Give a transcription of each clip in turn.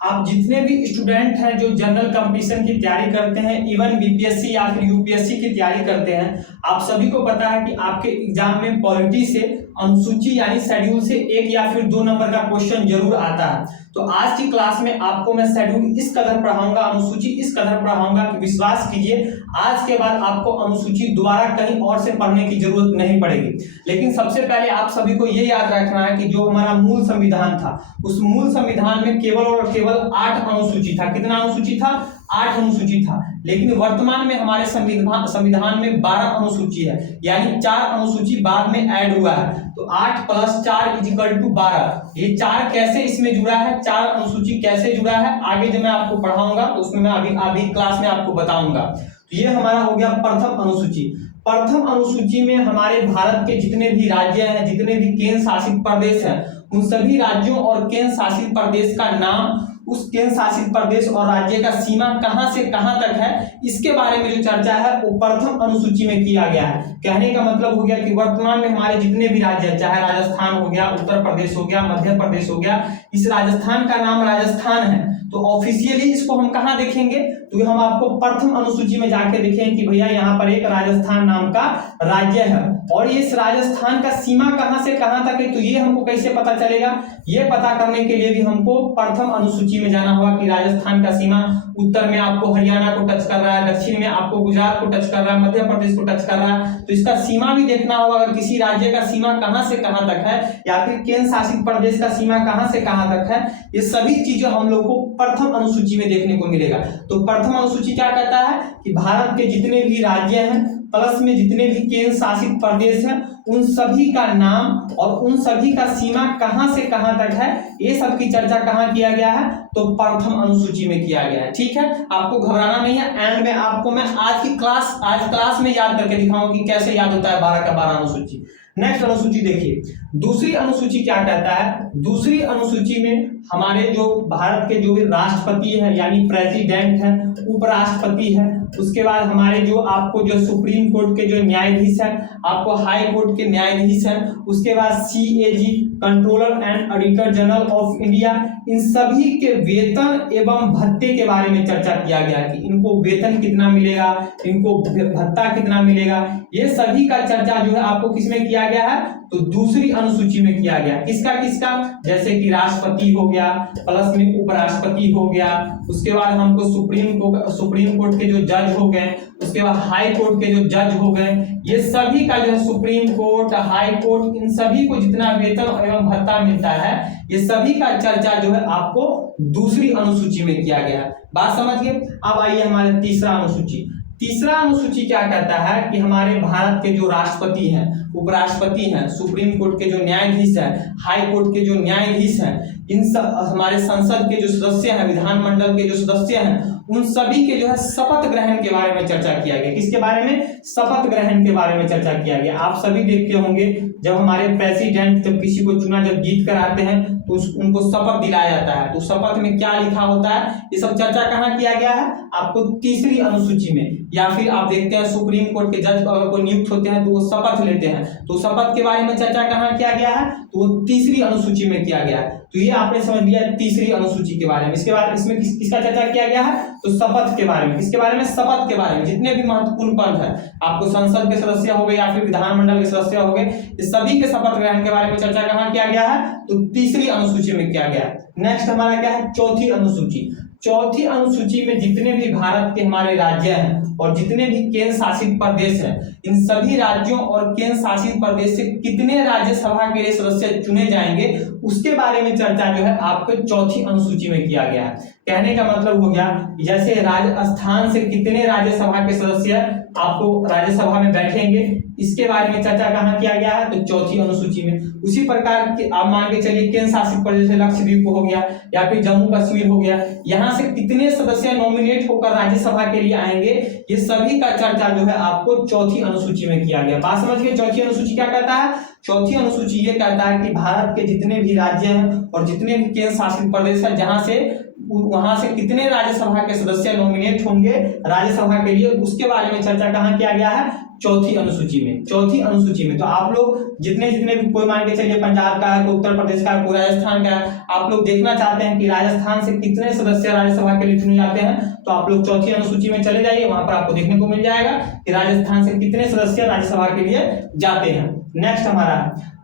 आप जितने भी स्टूडेंट हैं जो जनरल कंपटीशन की तैयारी करते हैं, इवन बीपीएससी या फिर यूपीएससी की तैयारी करते हैं, आप सभी को पता है कि आपके एग्जाम में पॉलिटी से अनुसूची यानी शेड्यूल से 1 या फिर 2 नंबर का क्वेश्चन जरूर आता है। तो आज की क्लास में आपको मैं शेड्यूल इस कदर पढ़ाऊंगा, अनुसूची इस कदर पढ़ाऊंगा कि विश्वास कीजिए आज के बाद आपको अनुसूची दोबारा कहीं और से पढ़ने की जरूरत नहीं पड़ेगी। लेकिन सबसे पहले आप सभी को ये याद रखना है कि जो हमारा मूल संविधान था, उस मूल संविधान में केवल और केवल 8 अनुसूची था। कितना अनुसूची था? 8 अनुसूची था। लेकिन वर्तमान में हमारे संविधान में 12 अनुसूची है, यानी 4 अनुसूची बाद में ऐड हुआ है। तो 8 + 4 = 12। ये 4 कैसे इसमें जुड़ा है, 4 अनुसूची कैसे जुड़ा है, आगे जब मैं आपको पढ़ाऊंगा तो उसमें मैं अभी क्लास में आपको बताऊंगा। तो ये हमारा हो गया प्रथम अनुसूची। प्रथम अनुसूची में हमारे भारत के जितने भी राज्य हैं, जितने भी केंद्र शासित प्रदेश हैं, उन सभी राज्यों और केंद्र शासित प्रदेश का नाम, उस केंद्र शासित प्रदेश और राज्य का सीमा कहां से कहां तक है, इसके बारे में जो चर्चा है वो प्रथम अनुसूची में किया गया है। कहने का मतलब हो गया कि वर्तमान में हमारे जितने भी राज्य हैं, चाहे राजस्थान हो गया, उत्तर प्रदेश हो गया, मध्य प्रदेश हो गया, इस राजस्थान का नाम राजस्थान है, तो ऑफिशियली इसको हम कहां देखेंगे? तो हम आपको प्रथम अनुसूची में जाके देखेंगे कि भैया यहाँ पर एक राजस्थान नाम का राज्य है, और इस राजस्थान का सीमा कहां से कहां तक है। तो ये हमको कैसे पता चलेगा? ये पता करने के लिए भी हमको प्रथम अनुसूची में जाना होगा कि राजस्थान का सीमा उत्तर में आपको हरियाणा को टच कर रहा है, दक्षिण में आपको गुजरात को टच कर रहा है, मध्य प्रदेश को टच कर रहा है। तो इसका सीमा भी देखना होगा, अगर किसी राज्य का सीमा कहां से कहां तक है या फिर केंद्र शासित प्रदेश का सीमा कहां से कहां तक है, ये सभी चीजें हम लोग को प्रथम अनुसूची में देखने को मिलेगा। तो प्रथम अनुसूची क्या कहता है कि भारत के जितने भी राज्य हैं प्लस में जितने भी केंद्र शासित प्रदेश हैं, उन सभी का नाम और उन सभी का सीमा कहां से कहां तक है, ये सब की चर्चा कहां किया गया है? तो प्रथम अनुसूची में किया गया है। ठीक है, आपको घबराना नहीं है। एंड में आपको मैं आज क्लास में याद करके दिखाऊंगा कि कैसे याद होता है 12 का 12 अनुसूची। नेक्स्ट अनुसूची देखिए, दूसरी अनुसूची क्या कहता है? दूसरी अनुसूची में हमारे जो भारत के जो भी राष्ट्रपति है यानी प्रेसिडेंट है, उपराष्ट्रपति है, उसके बाद हमारे जो आपको जो सुप्रीम कोर्ट के जो न्यायाधीश हैं, आपको हाई कोर्ट के न्यायाधीश हैं, उसके बाद CAG controller and auditor general of India, इन सभी के वेतन एवं भत्ते के बारे में चर्चा किया गया कि इनको वेतन कितना मिलेगा, इनको भत्ता कितना मिलेगा, ये सभी का चर्चा जो है आपको किसमें किया गया है? तो दूसरी अनुसूची में किया गया। किसका किसका? जैसे कि राष्ट्रपति हो गया, प्लस में उपराष्ट्रपति हो गया, उसके बाद हमको सुप्रीम कोर्ट के जो जज हो गए, उसके बाद हाई कोर्ट के जो जज हो गए, ये सभी का जो है सुप्रीम कोर्ट, हाई कोर्ट, इन सभी को जितना वेतन एवं भत्ता मिलता है, ये सभी का चर्चा जो है आपको दूसरी अनुसूची में किया गया है। बात समझिए। अब आइए हमारे तीसरा अनुसूची। तीसरा अनुसूची क्या कहता है कि हमारे भारत के जो राष्ट्रपति हैं, उपराष्ट्रपति हैं, सुप्रीम कोर्ट के जो न्यायाधीश हैं, हाई कोर्ट के जो न्यायाधीश हैं, इन सब हमारे संसद के जो सदस्य हैं, विधानमंडल के जो सदस्य हैं, उन सभी के जो है शपथ ग्रहण के बारे में चर्चा किया गया। किसके बारे में? शपथ ग्रहण के बारे में चर्चा किया गया। आप सभी देखते होंगे जब हमारे प्रेसिडेंट जब किसी को चुना जब जीत कर आते हैं तो उनको शपथ दिलाया जाता है, तो शपथ में क्या लिखा होता है, ये सब चर्चा कहाँ किया गया है? आपको तीसरी अनुसूची में। या फिर आप देखते हैं सुप्रीम कोर्ट के जज अगर कोई नियुक्त होते हैं तो वो शपथ लेते हैं, तो शपथ के बारे में चर्चा कहाँ किया गया है? तो वो तीसरी अनुसूची में किया गया है। तो ये आपने समझ लिया तीसरी अनुसूची के बारे में। इसके बाद इसमें किसका चर्चा किया गया है? तो शपथ के बारे में। किसके बारे में? शपथ के बारे में। जितने भी महत्वपूर्ण पद है, आपको संसद के सदस्य हो गए या फिर विधानमंडल के सदस्य हो गए, इस सभी के शपथ ग्रहण के बारे में चर्चा कहाँ किया गया है? तो तीसरी अनुसूची में किया गया है। नेक्स्ट हमारा क्या है? चौथी अनुसूची। चौथी अनुसूची में जितने भी भारत के हमारे राज्य हैं और जितने भी केंद्र शासित प्रदेश हैं, इन सभी राज्यों और केंद्र शासित प्रदेश से कितने राज्यसभा के लिए सदस्य चुने जाएंगे, उसके बारे में चर्चा जो है आपको चौथी अनुसूची में किया गया है। कहने का मतलब हो गया जैसे राजस्थान से कितने राज्यसभा के सदस्य आपको राज्यसभा में बैठेंगे, इसके बारे में चर्चा कहाँ किया गया है? तो चौथी अनुसूची में। उसी प्रकार के आप मान के चलिए केंद्र शासित प्रदेश लक्षद्वीप हो गया या फिर जम्मू कश्मीर हो गया, यहाँ से कितने सदस्य नॉमिनेट होकर राज्यसभा के लिए आएंगे, ये सभी का चर्चा जो है आपको चौथी अनुसूची में किया गया। बात समझ गए? चौथी अनुसूची क्या कहता है? चौथी अनुसूची ये कहता है कि भारत के जितने भी राज्य हैं और जितने भी केंद्र शासित प्रदेश है वहां से कितने राज्यसभा के सदस्य नॉमिनेट होंगे राज्यसभा के लिए, उसके बारे में चर्चा कहाँ किया गया है, चौथी अनुसूची में। चौथी अनुसूची में तो आप लोग जितने भी कोई मान के चलिए पंजाब का है, कोई उत्तर प्रदेश का है, कोई राजस्थान का है, आप लोग देखना चाहते हैं कि राजस्थान से कितने सदस्य राज्यसभा के लिए चुने जाते हैं, तो आप लोग चौथी अनुसूची में चले जाइए, वहां पर आपको देखने को मिल जाएगा कि राजस्थान से कितने सदस्य राज्यसभा के लिए जाते हैं। नेक्स्ट हमारा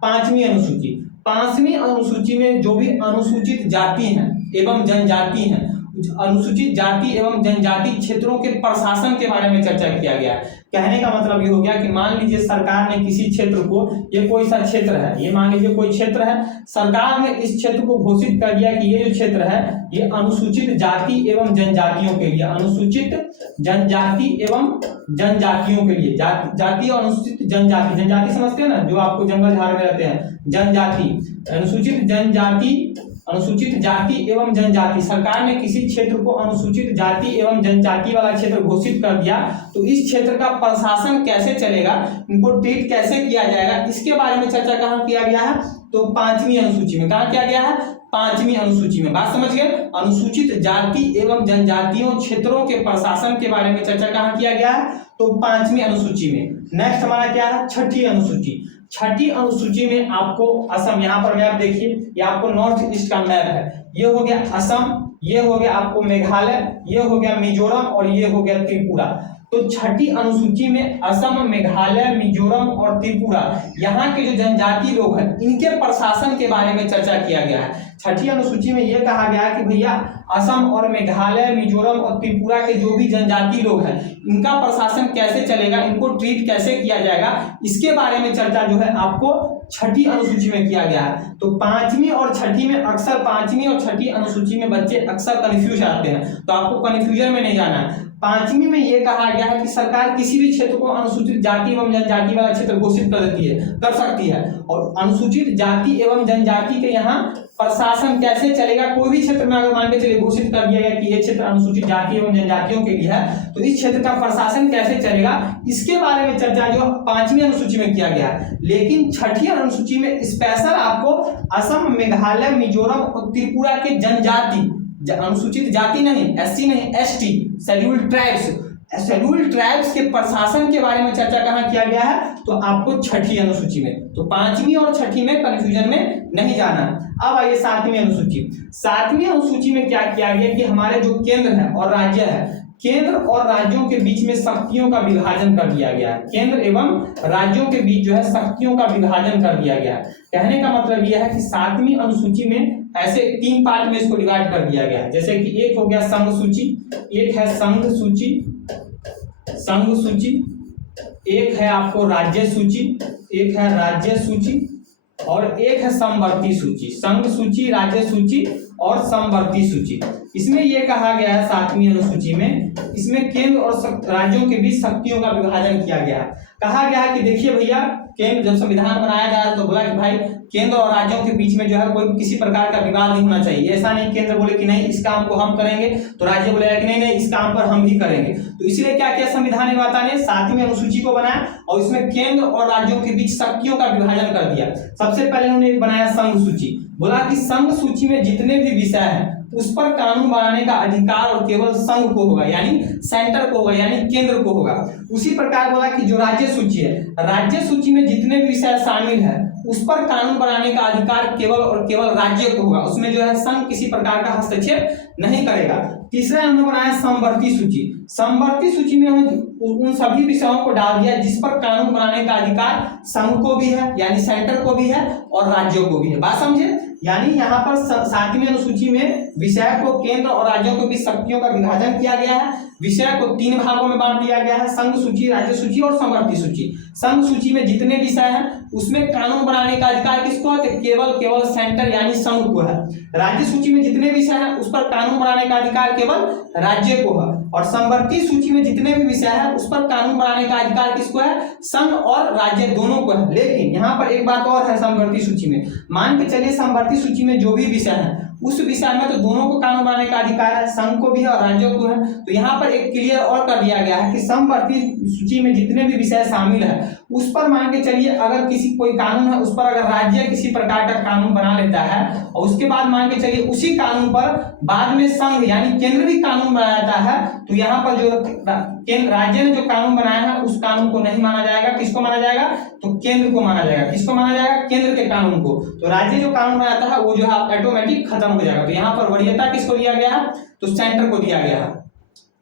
पांचवी अनुसूची। पांचवी अनुसूची में जो भी अनुसूचित जाति हैं एवं जनजाति हैं, अनुसूचित जाति एवं जनजाति क्षेत्रों के प्रशासन के बारे में चर्चा किया गया है। कहने का मतलब ये हो गया कि मान लीजिए सरकार ने किसी क्षेत्र को, ये कोई सा क्षेत्र है, ये मान लीजिए कोई क्षेत्र है, सरकार ने इस क्षेत्र को घोषित कर दिया कि ये जो क्षेत्र है ये अनुसूचित जाति एवं जनजातियों के लिए, अनुसूचित जनजाति एवं जनजातियों के लिए, जाति और अनुसूचित जनजाति, जनजाति समझते हैं ना, जो आपको जंगल झाड़ में रहते हैं, जनजाति, अनुसूचित जनजाति, अनुसूचित जाति एवं जनजाति, सरकार ने किसी क्षेत्र को अनुसूचित जाति एवं जनजाति वाला क्षेत्र घोषित कर दिया, तो इस क्षेत्र का प्रशासन कैसे चलेगा, इनको ट्रीट कैसे किया जाएगा, इसके बारे में चर्चा कहाँ किया गया है, तो पांचवी अनुसूची में। कहाँ किया गया है, पांचवी अनुसूची में। बात समझ गए, अनुसूचित जाति एवं जनजातियों क्षेत्रों के प्रशासन के बारे में चर्चा कहाँ किया गया है, तो पांचवी अनुसूची में। नेक्स्ट हमारा क्या है, छठी अनुसूची। छठी अनुसूची में आपको असम, यहाँ पर मैप देखिए, ये आपको नॉर्थ ईस्ट का मैप है, ये हो गया असम, ये हो गया आपको मेघालय, ये हो गया मिजोरम और ये हो गया त्रिपुरा। तो छठी अनुसूची में असम, मेघालय, मिजोरम और त्रिपुरा, यहाँ के जो जनजाति लोग हैं इनके प्रशासन के बारे में चर्चा किया गया है। छठी अनुसूची में यह कहा गया कि भैया असम और मेघालय, मिजोरम और त्रिपुरा के जो भी जनजाति लोग हैं इनका प्रशासन कैसे चलेगा, इनको ट्रीट कैसे किया जाएगा, इसके बारे में चर्चा जो है आपको छठी अनुसूची में किया गया है। तो पांचवी और छठी में अक्सर, पांचवी और छठी अनुसूची में बच्चे अक्सर कंफ्यूज आते हैं, तो आपको कंफ्यूजन में नहीं जाना है। पांचवी में यह कहा गया है कि सरकार किसी भी क्षेत्र को अनुसूचित जाति एवं जनजाति वाला क्षेत्र घोषित कर देती है, कर सकती है, और अनुसूचित जाति एवं जनजाति के यहाँ प्रशासन कैसे चलेगा, कोई भी क्षेत्र में अगर मान के चलिए घोषित कर दिया गया कि ये क्षेत्र अनुसूचित जाति एवं जनजातियों के लिए है, तो इस क्षेत्र का प्रशासन कैसे चलेगा, इसके बारे में चर्चा जो पांचवी अनुसूची में किया गया है। लेकिन छठी अनुसूची में स्पेशल आपको असम, मेघालय, मिजोरम और त्रिपुरा के जनजाति, अनुसूचित जाति नहीं, एससी नहीं, ST, scheduled tribes, scheduled tribes के प्रशासन के बारे में चर्चा कहाँ किया गया है, तो आपको छठी अनुसूची में। तो पांचवी और छठी में कंफ्यूजन में नहीं जाना। अब आइए सातवीं अनुसूची। सातवीं अनुसूची में क्या किया गया कि हमारे जो केंद्र है और राज्य है, केंद्र और राज्यों के बीच में शक्तियों का विभाजन कर दिया गया है। केंद्र एवं राज्यों के बीच जो है शक्तियों का विभाजन कर दिया गया है। कहने का मतलब यह है कि सातवीं अनुसूची में ऐसे तीन पार्ट में इसको डिवाइड कर दिया गया है। जैसे कि एक हो गया संघ सूची, एक है संघ सूची, संघ सूची, एक है आपको राज्य सूची, एक है राज्य सूची और एक है समवर्ती सूची। संघ सूची, राज्य सूची और समवर्ती सूची। इसमें यह कहा गया है सातवीं अनुसूची में, इसमें केंद्र और राज्यों के बीच शक्तियों का विभाजन किया गया है। कहा गया है कि देखिए भैया, केंद्र जब संविधान बनाया गया तो बोला कि भाई केंद्र और राज्यों के बीच में जो है कोई किसी प्रकार का विवाद नहीं होना चाहिए। ऐसा नहीं केंद्र बोले कि नहीं इस काम को हम करेंगे तो राज्य बोलेगा कि नहीं नहीं इस काम पर हम भी करेंगे। तो इसलिए क्या किया संविधान निर्माता ने, सातवीं अनुसूची को बनाया और इसमें केंद्र और राज्यों के बीच शक्तियों का विभाजन कर दिया। सबसे पहले उन्होंने बनाया संघ सूची। बोला कि संघ सूची में जितने भी विषय हैं उस पर कानून बनाने का अधिकार और केवल संघ को होगा, यानी सेंटर को होगा, यानी केंद्र को होगा। उसी प्रकार बोला कि जो राज्य सूची है, राज्य सूची में जितने भी विषय शामिल है उस पर कानून बनाने का अधिकार केवल और केवल राज्य को होगा, उसमें जो है संघ किसी प्रकार का हस्तक्षेप नहीं करेगा। तीसरा उन्होंने बनाया समवर्ती सूची। समवर्ती सूची में उन सभी विषयों को डाल दिया जिस पर कानून बनाने का अधिकार संघ को भी है, यानी सेंटर को भी है और राज्यों को भी है। बात समझे, यानी यहाँ पर सातवीं अनुसूची में विषय को केंद्र और राज्यों के बीच शक्तियों का विभाजन किया गया है। विषय को तीन भागों में बांट दिया गया है, संघ सूची, राज्य सूची और समवर्ती सूची। संघ सूची में जितने विषय हैं उसमें कानून बनाने का अधिकार किसको है, केवल सेंटर यानी संघ को है। राज्य सूची में जितने विषय हैं उस पर कानून बनाने का अधिकार केवल राज्य को है, और समवर्ती सूची में जितने भी विषय हैं उस पर कानून बनाने का अधिकार किसको है, संघ और राज्य दोनों को है। लेकिन यहाँ पर एक बात और है समवर्ती सूची में, मान के चलिए समवर्ती सूची में जो भी विषय है उस विषय में तो दोनों को कानून बनाने का अधिकार है, संघ को भी है और राज्यों को है। तो यहाँ पर एक क्लियर और कर दिया गया है कि समवर्ती सूची में जितने भी विषय शामिल है उस पर मान के चलिए अगर किसी कोई कानून है उस पर अगर राज्य किसी प्रकार का कानून बना लेता है और उसके बाद मान के चलिए उसी कानून पर बाद में संघ यानी केंद्र भी कानून बनाया जाता है, तो यहाँ पर जो राज्य ने जो कानून बनाया है उस कानून को नहीं माना जाएगा। किसको माना जाएगा? तो केंद्र को माना जाएगा। किसको माना जाएगा? केंद्र के कानून को। तो राज्य जो कानून बनाता है वो जो है ऑटोमेटिक खत्म हो जाएगा। तो यहाँ पर वरीयता किसको दिया गया है? तो सेंटर को दिया गया है।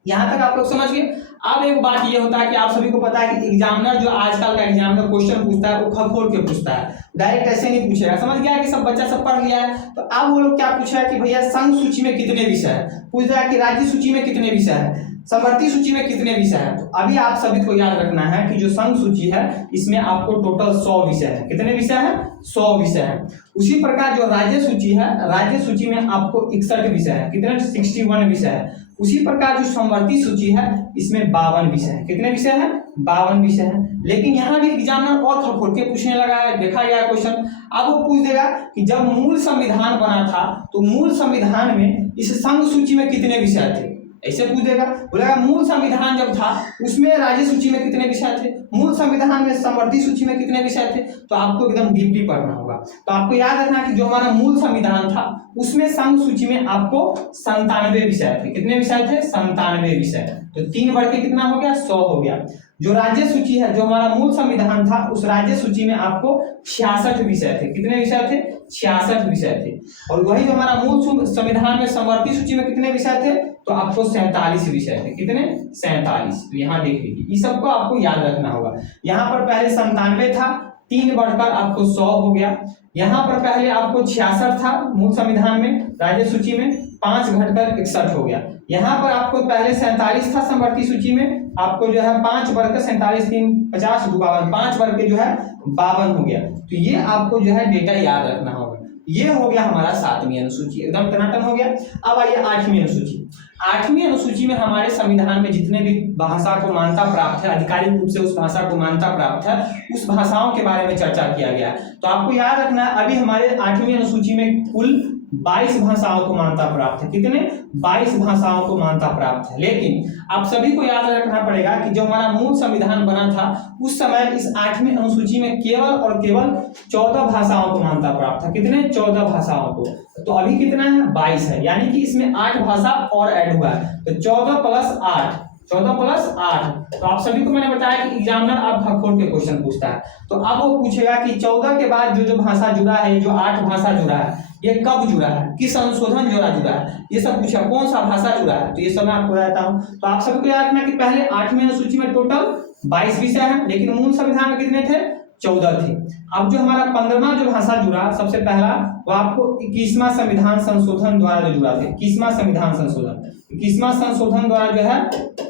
यहाँ तक आप लोग समझ गए। अब एक बात ये होता है कि आप सभी को पता है कि एग्जामिनर जो आजकल का एग्जामिनर क्वेश्चन पूछता है वो खखोल के पूछता है, डायरेक्ट ऐसे नहीं पूछेगा। समझ गया कि सब बच्चा सब पढ़ लिया है। तो अब वो लोग क्या पूछा है कि भैया संघ सूची में कितने विषय है, पूछ रहा है कि राज्य सूची में कितने विषय है, समवर्ती सूची में कितने विषय है। तो अभी आप सभी को याद रखना है कि जो संघ सूची है इसमें आपको टोटल 100 विषय है। कितने विषय है? 100 विषय है। उसी प्रकार जो राज्य सूची है, राज्य सूची में आपको 61 विषय है। कितने? 61 विषय है। उसी प्रकार जो समवर्ती सूची है इसमें 52 विषय है। कितने विषय है? 52 विषय है। लेकिन यहाँ भी एग्जामिनर और खखोल के पूछने लगा है। देखा गया क्वेश्चन। अब वो पूछ देगा कि जब मूल संविधान बना था तो मूल संविधान में इस संघ सूची में कितने विषय थे, ऐसे पूछ देगा। बोलेगा मूल संविधान जब था उसमें राज्य सूची में कितने विषय थे, मूल संविधान में समवर्ती सूची में कितने विषय थे। तो आपको एकदम डीपली पढ़ना होगा। तो आपको याद रखना कि जो हमारा मूल संविधान था उसमें संघ सूची में आपको 97 विषय थे। कितने विषय थे? 97 विषय। तो 3 बढ़ के कितना हो गया? 100 हो गया। जो राज्य सूची है, जो हमारा मूल संविधान था उस राज्य सूची में आपको 66 विषय थे। कितने विषय थे? 66 विषय थे। और वही जो हमारा मूल संविधान में समवर्ती सूची में कितने विषय थे? तो आपको 47 विषय थे। कितने? 47। तो यहाँ देख लीजिए, इस सबको आपको याद रखना होगा। यहाँ पर पहले 97 था, 3 बढ़कर आपको 100 हो गया। यहाँ पर पहले आपको 66 था मूल संविधान में, राज्य सूची में 5 घटकर 61 हो गया। यहाँ पर आपको पहले 47 था समवर्ती सूची में, आपको जो है 5 बढ़कर 47 3 50 52, 5 बढ़ के जो है 52 हो गया। तो ये आपको जो है डेटा याद रखना होगा। ये हो गया हमारा 7वीं अनुसूची, एकदम टनाटन हो गया। अब आइए 8वीं अनुसूची। 8वीं अनुसूची में हमारे संविधान में जितने भी भाषा को मान्यता प्राप्त है, आधिकारिक रूप से उस भाषा को मान्यता प्राप्त है, उस भाषाओं के बारे में चर्चा किया गया है। तो आपको याद रखना है अभी हमारे 8वीं अनुसूची में कुल 22 भाषाओं को मान्यता प्राप्त है। कितने? 22 भाषाओं को मान्यता प्राप्त है। लेकिन आप सभी को याद रखना पड़ेगा कि जो हमारा मूल संविधान बना था उस समय इस 8वीं अनुसूची में केवल और केवल 14 भाषाओं को मान्यता प्राप्त था। कितने? 14 भाषाओं को। तो अभी कितना है? 22 है। यानी कि इसमें 8 भाषा और ऐड हुआ है। तो 14 + 8, 14 + 8। तो आप सभी को मैंने बताया कि एग्जामिनर आप खखोल के क्वेश्चन पूछता है। तो अब वो पूछेगा कि 14 के बाद जो भाषा जुड़ा है, जो 8 भाषा जुड़ा है, ये कब जुड़ा है, किस संशोधन जुड़ा है, ये सब पूछा। कौन सा भाषा जुड़ा है, तो ये सब मैं आपको बताता हूँ। तो आप सभी को याद रखना कि पहले 8वीं अनुसूची में टोटल 22 विषय है, लेकिन मूल संविधान में कितने थे? 14 थे। अब जो हमारा 15वां जो भाषा जुड़ा सबसे पहला, वो आपको 21वां संविधान संशोधन द्वारा जो जुड़ा था। 21वां संविधान संशोधन, 21वां संशोधन द्वारा जो है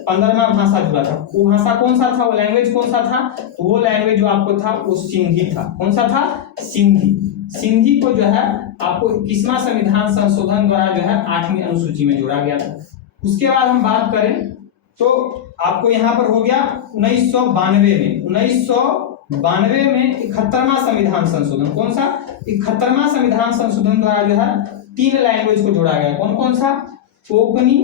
15वां भाषा जुड़ा था। वो भाषा कौन सा था, वो लैंग्वेज कौन सा था? तो वो लैंग्वेज जो आपको था वो सिंधी था। कौन सा था? सिंधी। सिंधी को जो है आपको 21वां संविधान संशोधन द्वारा जो है 8वीं अनुसूची में जोड़ा गया था। उसके बाद हम बात करें तो आपको यहाँ पर हो गया 1992 में, 1992 में 71वां संविधान संशोधन। कौन सा? 71वां संविधान संशोधन द्वारा जो है 3 लैंग्वेज को जोड़ा गया। कौन कौन सा? कोंकणी,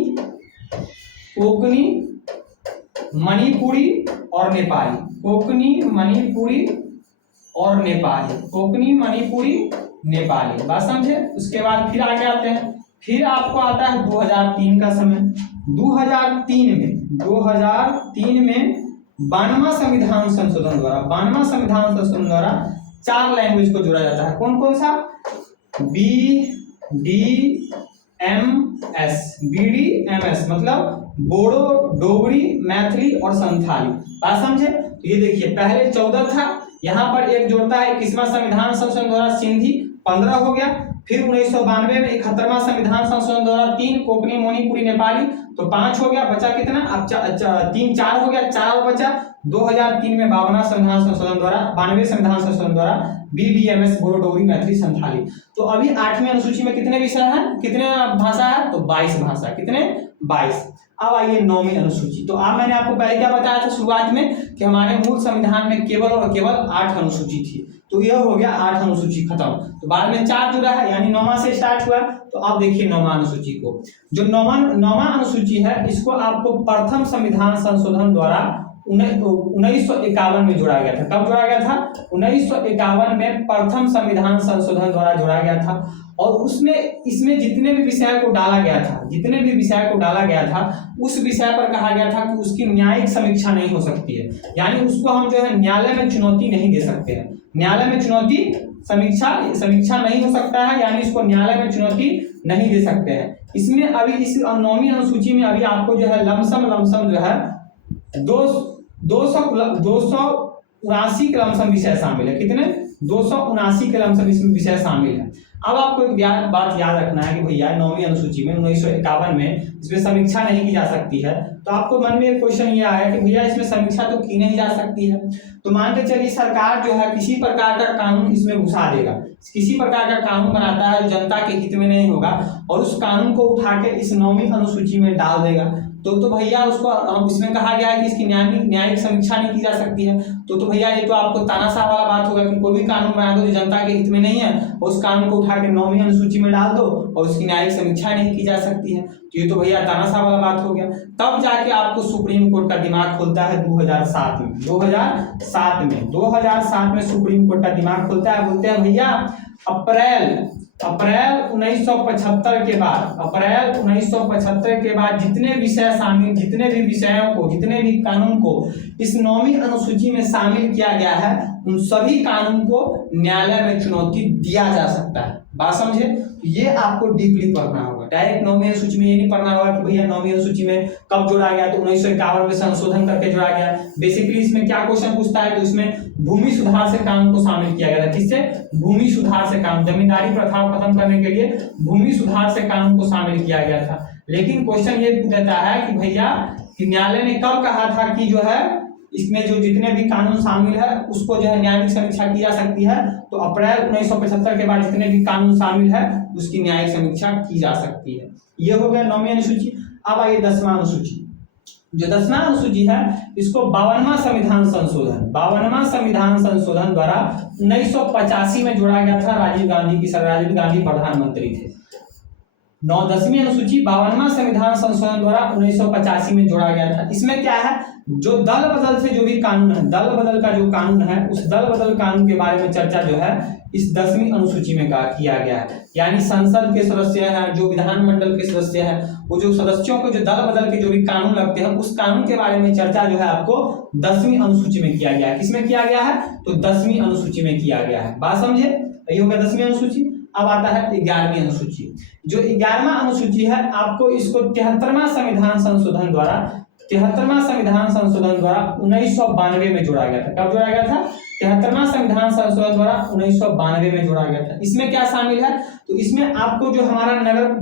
मणिपुरी और नेपाली। कोंकणी, मणिपुरी और नेपाली। कोंकणी, मणिपुरी, नेपाली। बात समझे? उसके बाद फिर आगे आते हैं। फिर आपको आता है 2003 का समय। 2003 में 92वां संविधान संशोधन द्वारा, 92वां संविधान संशोधन द्वारा 4 लैंग्वेज को जोड़ा जाता है। कौन कौन सा? BDMS मतलब बोडो, डोगरी, मैथिली और संथाली। बात समझे? तो ये देखिए पहले 14 था, यहाँ पर एक जोड़ता है 21वां संविधान संशोधन द्वारा सिंधी, 15 हो गया। फिर 1992 में 71वां संविधान संशोधन द्वारा 3 कोंकणी, मणिपुरी, नेपाली, तो 5 हो गया। बचा कितना? अब 3 4 हो गया, 4 और बचा। 2003 में 52वां संविधान संशोधन द्वारा, 92वें संविधान संशोधन द्वारा BDMS बोडो, डोगरी, मैथिली, संथाली। तो अभी 8वीं अनुसूची में कितने विषय हैं, कितने भाषा है? तो 22 भाषा। कितने? 22। अब आइए 9वीं अनुसूची। तो अब मैंने आपको पहले क्या बताया था शुरुआत में कि हमारे मूल संविधान में केवल और केवल 8 अनुसूची थी। तो यह हो गया 8 अनुसूची खत्म। तो बाद में 4 जुड़ा है, यानी 9वां से स्टार्ट हुआ। तो अब देखिए 9वां अनुसूची को। जो 9वां अनुसूची है इसको आपको प्रथम संविधान संशोधन द्वारा 1951 में जोड़ा गया था। कब जोड़ा गया था? 1951 में प्रथम संविधान संशोधन द्वारा जोड़ा गया था। और उसमें इसमें जितने भी विषय को डाला गया था उस विषय पर कहा गया था कि उसकी न्यायिक समीक्षा नहीं हो सकती है, यानी उसको हम जो है न्यायालय में चुनौती नहीं दे सकते हैं। न्यायालय में चुनौती समीक्षा नहीं हो सकता है, यानी इसको न्यायालय में चुनौती नहीं दे सकते हैं। इसमें अभी इस 9वीं अनुसूची में अभी आपको जो है लमसम जो है 279 के लमसम विषय शामिल है। कितने? 279 के लमसम इसमें विषय शामिल है। अब आपको एक बात याद रखना है कि भैया 9वीं अनुसूची में 1951 में इसमें समीक्षा नहीं की जा सकती है। तो आपको मन में एक क्वेश्चन ये आया कि भैया इसमें समीक्षा तो की नहीं जा सकती है, तो मान के चलिए सरकार जो है किसी प्रकार का कानून इसमें घुसा देगा, किसी प्रकार का कानून बनाता है जो जनता के हित में नहीं होगा और उस कानून को उठा के इस 9वीं अनुसूची में डाल देगा, तो भैया उसको इसमें कहा गया है कि इसकी न्यायिक समीक्षा नहीं की जा सकती है। तो भैया ये तो आपको तानाशाह वाला बात होगा कि कोई भी कानून बना दो जो जनता के हित में नहीं है, उस कानून को उठा के 9वीं अनुसूची में डाल दो और उसकी न्यायिक समीक्षा नहीं की जा सकती है। तो ये तो भैया तानाशाह वाला बात हो गया। तब जाके आपको सुप्रीम कोर्ट का दिमाग खुलता है 2007 में। 2007 में सुप्रीम कोर्ट का दिमाग खुलता है। बोलते हैं भैया अप्रैल 1975 के बाद जितने विषय शामिल, जितने भी कानून को इस 9वीं अनुसूची में शामिल किया गया है, उन सभी कानून को न्यायालय में चुनौती दिया जा सकता है। बात समझे? ये आपको डीपली पढ़ना होगा। डायरेक्ट 9वीं अनुसूची में ये नहीं पढ़ना होगा कि भैया 9वीं अनुसूची में कब जोड़ा गया, तो 1951 में संशोधन करके जोड़ा गया। बेसिकली इसमें क्या क्वेश्चन पूछता है, तो इसमें भूमि सुधार से कानून को शामिल किया गया था। किससे? भूमि सुधार से कानून, जमींदारी प्रथा को खत्म करने के लिए भूमि सुधार से कानून को शामिल किया गया था। लेकिन क्वेश्चन ये पूछता है कि भैया न्यायालय ने कब कहा था कि जो है इसमें जो जितने भी कानून शामिल है उसको जो है न्यायिक समीक्षा की जा सकती है। तो अप्रैल 1975 के बाद जितने भी कानून शामिल है उसकी न्यायिक समीक्षा की जा सकती है। ये हो गया 9वीं अनुसूची। अब आइए 10वां अनुसूची। जो 10वां अनुसूची है इसको 52वां संविधान संशोधन द्वारा 1985 में जोड़ा गया था। राजीव गांधी प्रधानमंत्री थे। 10वीं अनुसूची 52वां संविधान संशोधन द्वारा 1985 में जोड़ा गया था। इसमें क्या है, जो दल बदल से जो भी कानून है, दल बदल का जो कानून है, उस दल बदल कानून के बारे में चर्चा जो है इस 10वीं अनुसूची में किया गया है। यानी संसद के सदस्य हैं, जो विधानमंडल के सदस्य हैं, वो जो सदस्यों को जो दल बदल के जो भी कानून लगते हैं उस कानून के बारे में चर्चा जो है आपको 10वीं अनुसूची में किया गया है। किसमें किया गया है? तो 10वीं अनुसूची में किया गया है। बात समझे? ये हो गया 10वीं अनुसूची। अब आता है 11वीं अनुसूची। जो 11वां अनुसूची है आपको इसको 73वां संविधान संशोधन द्वारा 1992 में जोड़ा गया था। कब जोड़ा गया था? 73वां संविधान संशोधन द्वारा 1992 में जोड़ा गया था। इसमें क्या शामिल है, तो इसमें आपको जो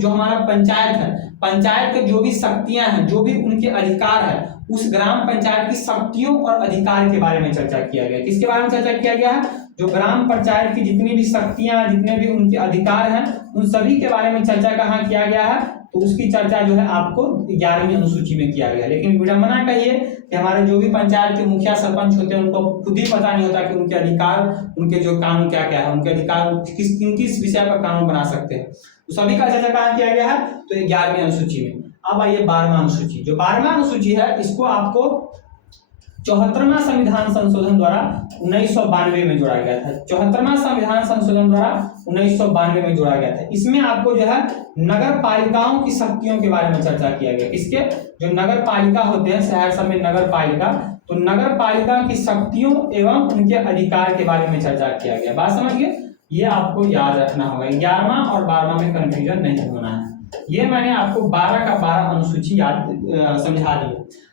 हमारा पंचायत है, पंचायत के जो भी शक्तियां हैं, जो भी उनके अधिकार है, उस ग्राम पंचायत की शक्तियों और अधिकार के बारे में चर्चा किया गया। किसके बारे में चर्चा किया गया है? जो ग्राम पंचायत की जितनी भी शक्तियां, जितने भी उनके अधिकार हैं, उन सभी के बारे में चर्चा कहाँ किया गया है, तो उसकी चर्चा जो है आपको 11वीं अनुसूची में किया गया। लेकिन विडंबना कहिए कि हमारे जो भी पंचायत के मुखिया सरपंच होते हैं उनको खुद ही पता नहीं होता कि उनके अधिकार, उनके जो कानून क्या क्या है, उनके अधिकार किस विषय पर कानून बना सकते हैं, तो सभी का चर्चा कहाँ किया गया है? तो 11वीं अनुसूची में। अब आइए 12वां अनुसूची। जो 12वां अनुसूची है इसको आपको 74वां संविधान संशोधन द्वारा 1992 में जोड़ा गया था। 74वां संविधान संशोधन द्वारा 1992 में जोड़ा गया था। इसमें आपको जो है नगर पालिकाओं की शक्तियों के बारे में चर्चा किया गया। इसके जो नगर पालिका होते हैं, शहर सब में नगर पालिका, तो नगर पालिका की शक्तियों एवं उनके अधिकार के बारे में चर्चा किया गया। बात समझिए? ये आपको याद रखना होगा। 11वां और 12वां में कंफ्यूजन नहीं होना है। ये मैंने आपको 12 का 12 अनुसूची समझा दी।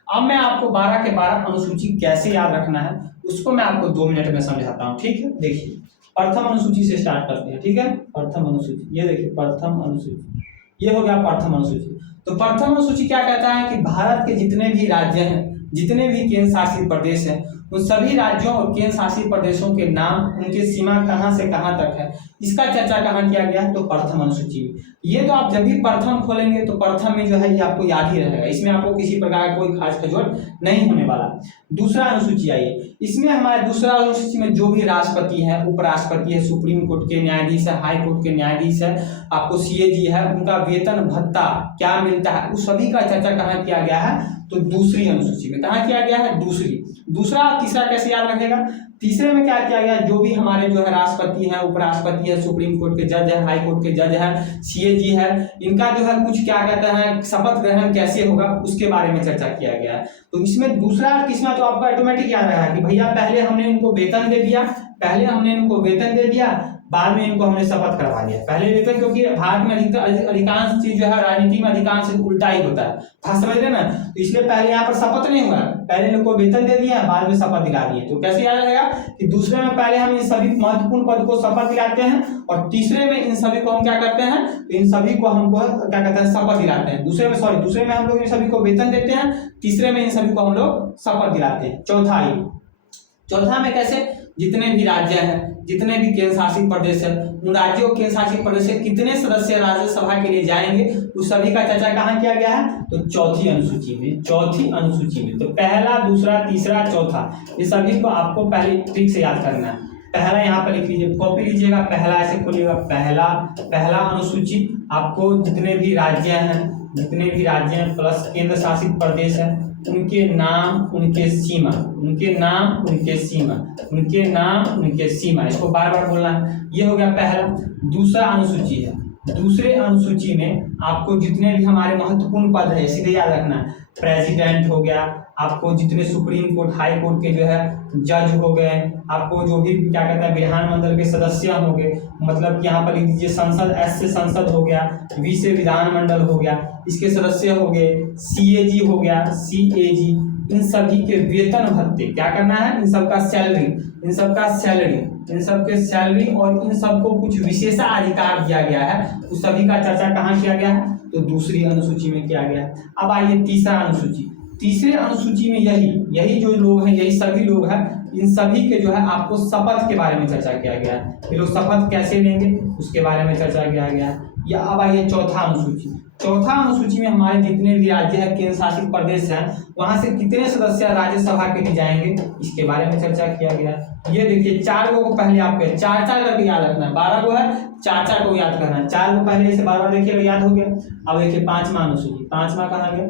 अब मैं आपको 12 के 12 अनुसूची कैसे याद रखना है उसको मैं आपको 2 मिनट में समझाता हूँ। ठीक है, देखिए प्रथम अनुसूची से स्टार्ट करते हैं। ठीक है, प्रथम अनुसूची, ये देखिए प्रथम अनुसूची, ये हो गया प्रथम अनुसूची। तो प्रथम अनुसूची क्या कहता है कि भारत के जितने भी राज्य हैं, जितने भी केंद्र शासित प्रदेश हैं, उन सभी राज्यों और केंद्र शासित प्रदेशों के नाम, उनकी सीमा कहां से कहां तक है, इसका चर्चा कहां किया गया? तो प्रथम अनुसूची में। ये तो आप जब भी प्रथम खोलेंगे तो प्रथम में जो है ये आपको याद ही रहेगा, इसमें आपको किसी प्रकार का कोई खास खजोट नहीं होने वाला। दूसरा अनुसूची आइए, इसमें हमारे दूसरा अनुसूची में जो भी राष्ट्रपति है, उपराष्ट्रपति है, सुप्रीम कोर्ट के न्यायाधीश है, हाई कोर्ट के न्यायाधीश है, आपको सीएजी है, उनका वेतन भत्ता क्या मिलता है, उस सभी का चर्चा कहाँ किया गया है, तो दूसरी अनुसूची में। कहाँ किया गया है, दूसरी। दूसरा तीसरा कैसे याद रखेगा, तीसरे में क्या किया गया, जो भी हमारे जो है राष्ट्रपति है, उपराष्ट्रपति है, सुप्रीम कोर्ट के जज है, हाई कोर्ट के जज है, सीएजी है, इनका जो है कुछ क्या कहते हैं शपथ ग्रहण कैसे होगा उसके बारे में चर्चा किया गया है। तो इसमें दूसरा किस्म तो आपका ऑटोमेटिक याद रहा कि भैया पहले हमने इनको वेतन दे दिया, पहले हमने इनको वेतन दे दिया, बाद में इनको हमने शपथ करवा दिया। पहले वेतन, क्योंकि भारत में अधिकांश चीज जो है राजनीति में अधिकांश उल्टा ही होता है, था समझ रहे ना, तो इसलिए पहले यहाँ पर शपथ नहीं हुआ, पहले इनको वेतन दे दिया, बाद में शपथ दिला दिए। तो कैसे याद रहेगा कि दूसरे में पहले हम इन सभी महत्वपूर्ण पद को शपथ दिलाते हैं, और तीसरे में इन सभी को हम क्या करते हैं, इन सभी को हमको क्या कहते हैं शपथ दिलाते हैं। दूसरे में हम लोग इन सभी को वेतन देते हैं, तीसरे में इन सभी को हम लोग शपथ दिलाते हैं। चौथा में कैसे, जितने भी राज्य हैं, जितने भी केंद्र शासित प्रदेश है, उन राज्यों केंद्र शासित प्रदेश से कितने सदस्य राज्यसभा के लिए जाएंगे उस सभी का चर्चा कहाँ किया गया है, तो चौथी अनुसूची में। तो पहला, दूसरा, तीसरा, चौथा, ये सभी को आपको पहले ठीक से याद करना है। पहला यहाँ पर लिख लीजिए, कॉपी लीजिएगा, पहला ऐसे खोलिएगा, पहला अनुसूची आपको जितने भी राज्य हैं प्लस केंद्र शासित प्रदेश है, उनके नाम उनके सीमा, इसको बार बार बोलना है। ये हो गया पहला। दूसरा अनुसूची है, दूसरे अनुसूची में आपको जितने भी हमारे महत्वपूर्ण पद है सीधे याद रखना है। प्रेसिडेंट हो गया, आपको जितने सुप्रीम कोर्ट, हाई कोर्ट के जो है जज हो गए, आपको जो भी क्या कहते हैं विधानमंडल के सदस्य हो गए, मतलब कि यहाँ पर लिख दीजिए संसद, एस से संसद हो गया, वी से विधानमंडल हो गया, इसके सदस्य हो गए, सीएजी हो गया, सीएजी, इन सभी के वेतन भत्ते क्या करना है, इन सबका सैलरी और इन सबको कुछ विशेषाधिकार दिया गया है, उस सभी का चर्चा कहाँ किया गया है, तो दूसरी अनुसूची में किया गया है। अब आइए तीसरा अनुसूची। तीसरे अनुसूची में यही जो लोग हैं, यही सभी लोग हैं, इन सभी के जो है आपको शपथ के बारे में चर्चा किया गया है। ये लोग शपथ कैसे लेंगे उसके बारे में चर्चा किया गया है। या अब आइए चौथा अनुसूची में हमारे जितने भी राज्य है, केंद्र शासित प्रदेश हैं, वहां से कितने सदस्य राज्यसभा के लिए जाएंगे इसके बारे में चर्चा किया गया है। ये देखिए 4 को पहले आपके 4 करके याद रखना है, 12 को है 4 को याद करना है, 4 को पहले इसे बार देखिएगा याद हो गया। अब देखिए पांचवा अनुसूची, पांचवा कहाँ गया,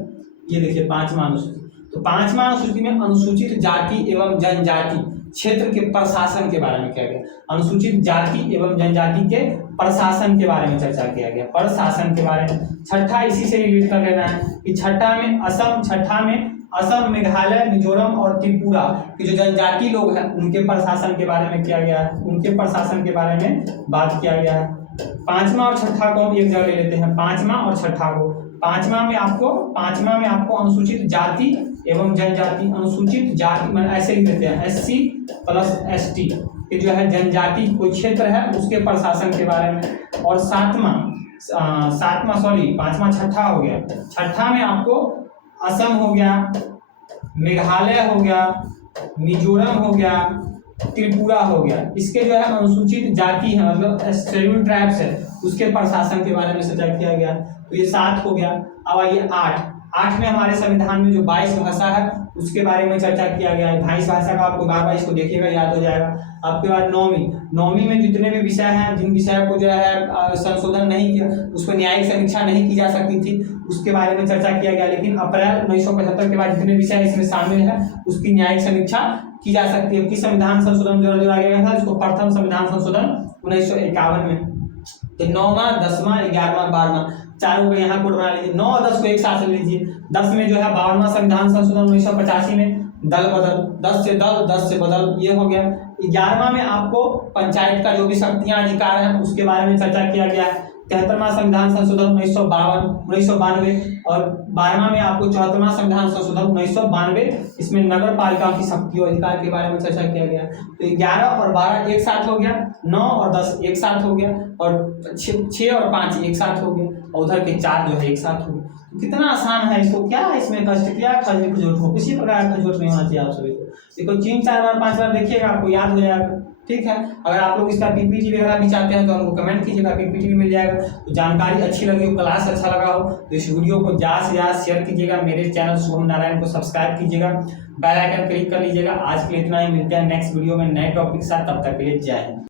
ये देखिए पांचवा अनुसूची। तो पांचवा अनुसूची में अनुसूचित जाति एवं जनजाति क्षेत्र के प्रशासन के बारे में किया गया। अनुसूचित जाति एवं जनजाति के प्रशासन के बारे में चर्चा किया गया, प्रशासन के बारे में। छठा इसी से रिलेट कर लेना है कि छठा में असम, मेघालय, मिजोरम और त्रिपुरा के जो जनजाति लोग हैं उनके प्रशासन के बारे में किया गया है, उनके प्रशासन के बारे में बात किया गया है। पांचवा और छठा को हम एक जगह ले लेते हैं, पांचवा और छठा को। पांचवा में आपको अनुसूचित जाति एवं जनजाति, अनुसूचित जाति मतलब ऐसे लिख देते हैं SC प्लस ST के जो है जनजाति कोई क्षेत्र है उसके प्रशासन के बारे में। और छठा हो गया। छठा में आपको असम हो गया, मेघालय हो गया, मिजोरम हो गया, त्रिपुरा हो गया, इसके जो है अनुसूचित जाति है मतलब शेड्यूल्ड ट्राइब्स है उसके प्रशासन के बारे में चर्चा किया गया। तो ये 7 हो गया। अब आइए 8 में हमारे संविधान में जो 22 भाषा है उसके बारे में चर्चा किया गया है। 22 भाषा का आपको बार इसको देखिएगा याद हो जाएगा। आपके बाद 9वीं में जितने भी विषय हैं, जिन विषयों को जो है संशोधन नहीं किया, उस पर न्यायिक समीक्षा नहीं की जा सकती थी, उसके बारे में चर्चा किया गया। लेकिन अप्रैल 1975 के बाद जितने विषय इसमें शामिल है उसकी न्यायिक समीक्षा की जा सकती है। किस संविधान संशोधन जो गया था, इसको प्रथम संविधान संशोधन 1951 में। तो 9वां, 10वां, 11वां, 12वां चारों को यहाँ कोड बना लीजिए। 9 और 10 को एक साथ ले लीजिए। 10 में जो है 52वां संविधान संशोधन 1985 में, दल बदल, 10 से दल, 10 से बदल, ये हो गया। 11वां में आपको पंचायत का जो भी शक्तियां अधिकार है उसके बारे में चर्चा किया गया है। 73वां संविधान संशोधन 1992 और 12वां में आपको 74वां संविधान संशोधन 1992, इसमें नगर पालिका की शक्ति और अधिकार के बारे में चर्चा किया गया। तो 11 और 12 एक साथ हो गया, 9 और 10 एक साथ हो गया, और 6 और 5 एक साथ हो गया, और उधर के 4 जो है एक साथ हो गए। तो कितना आसान है, इसको क्या है इसमें कष्ट, क्या खजूट हो, किसी प्रकार का खजूट नहीं होना चाहिए आप सभी को। देखो 3, 4 बार 5 बार देखिएगा आपको याद हो जाएगा। ठीक है। अगर आप लोग इसका पीपीटी वगैरह भी चाहते हैं तो हमको कमेंट कीजिएगा, पीपीटी भी मिल जाएगा। तो जानकारी अच्छी लगी हो, क्लास अच्छा लगा हो तो इस वीडियो को ज़्यादा से ज़्यादा शेयर कीजिएगा। मेरे चैनल शुभम नारायण को सब्सक्राइब कीजिएगा, बेल आइकन क्लिक कर लीजिएगा। आज के लिए इतना ही, मिलते हैं नेक्स्ट वीडियो में नए टॉपिक के साथ। तब तक के लिए जय हिंद।